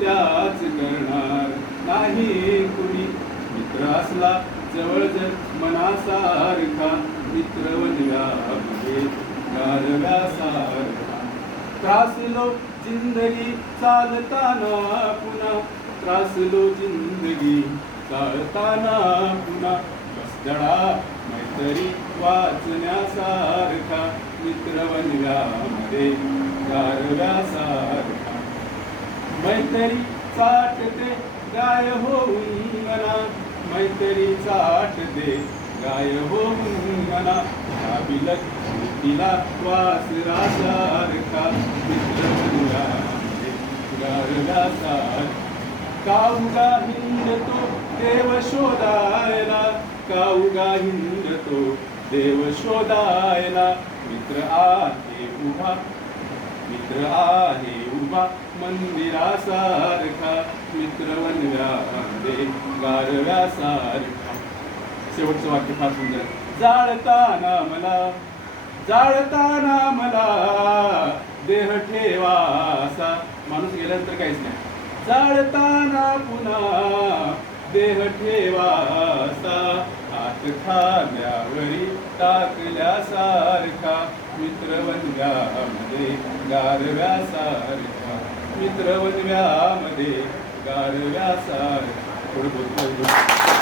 त्याच करणार नाही कुणी. मित्र असला जवळ जर मनासारखा, मित्र वनव्यामध्ये गारव्यासारखा. त्रासलो जिंदगी चालताना पुन्हा, त्रासलो जिंदगी चालताना पुन्हा. बसदडा मैत्री वाचण्यासारखा, मित्र वनव्यामध्ये गारव्यासारखा. मैत्री चाटते गाय होऊन मना, मैत्री चाटते गाय होऊन मना. बिलक तिला वासरासारखा, मित्र वनव्यामध्ये गारव्यासारखा. काऊगा हिंडतो देव शोधायला, काऊगा हिंडतो देव शोधायला. मित्र आहे उभा, मित्र आहे उभा मंदिरासारखा, मित्र वनव्यामध्ये गारव्यासारखा. शेवटचं वाक्य फार सुंदर. जाळताना मला, जाळताना मला देह ठेवासा. माणूस गेल्यानंतर काहीच नाही. जाळताना पुन्हा देह ठेवासा, हात खांद्यावरी टाकल्यासारखा, मित्र वनव्यामध्ये गारव्यासारखा, मित्र वनव्यामध्ये गारव्यासारखा. थोडं बोलतो.